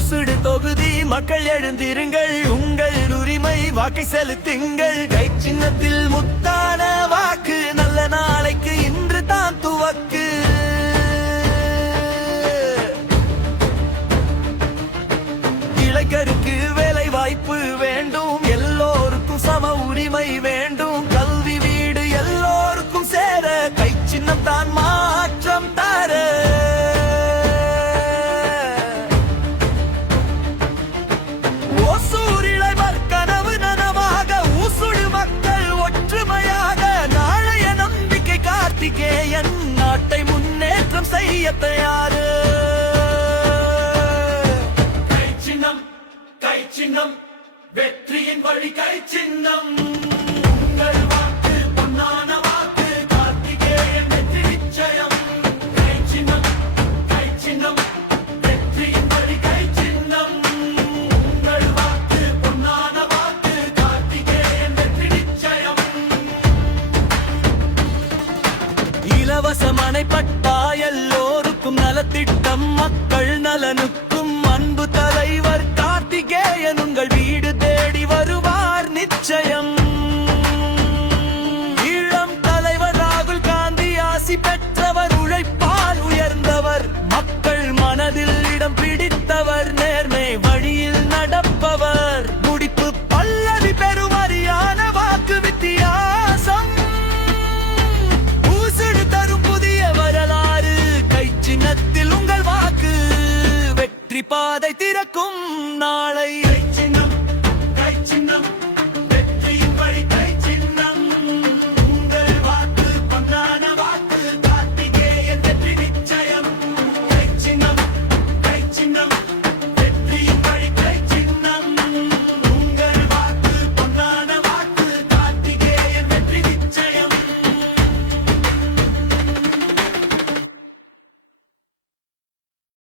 ஊசுடு தொகுதி மக்கள் எழுந்திருங்கள், உங்கள் உரிமை வாக்கை செலுத்துங்கள். கை சின்னத்தில் முத்தான வாக்கு, நல்ல நாளைக்கு இன்று தான் துவக்கு. இளைஞருக்கு வேலை வாய்ப்பு வேண்டும், எல்லோருக்கும் சம உரிமை வேண்டும். கல்வி வீடு எல்லோருக்கும் சேர, கை சின்னம் தான் மாற்றம் தர. ஓசூரிளைவர் கனவு நனவாக, ஊசுடு மக்கள் ஒற்றுமையாக. நாளைய நம்பிக்கை கார்த்திகேயன், நாட்டை முன்னேற்றம் செய்ய தயாரு. கை சின்னம் வெற்றியின் வழி, கை சின்னம் உங்கள் வாக்கு, பொன்னான வாக்கு, கார்த்திகேயன் வெற்றி நிச்சயம். கை சின்னம் வெற்றியின் வழி, கை சின்னம் உங்கள் வாக்கு, பொன்னான வாக்கு, கார்த்திகேயன் வெற்றி நிச்சயம். இலவச மனைப்பட்டா எல்லோருக்கும் நலத்திட்டம், மக்கள் நலனுக்கும் அன்பு தலைவர் கார்த்திகேயன் உங்கள் வீடு தேடி வருவார் நிச்சயம். ஈழம் தலைவர் ராகுல் காந்தி ஆசி பெற்றவர், உழைப்பால் உயர்ந்தவர், மக்கள் மனதில் இடம் பிடித்தவர், நேர்மை வழியில் நடப்பவர். முடிப்பு பல்லவி பெறும் அரியான வாக்கு வித்தியாசம், ஊசுடு தரும் புதிய வரலாறு. கை சின்னத்தில் உங்கள் வாக்கு, வெற்றி பாதை திறக்கும் நாளை. கை சின்னம்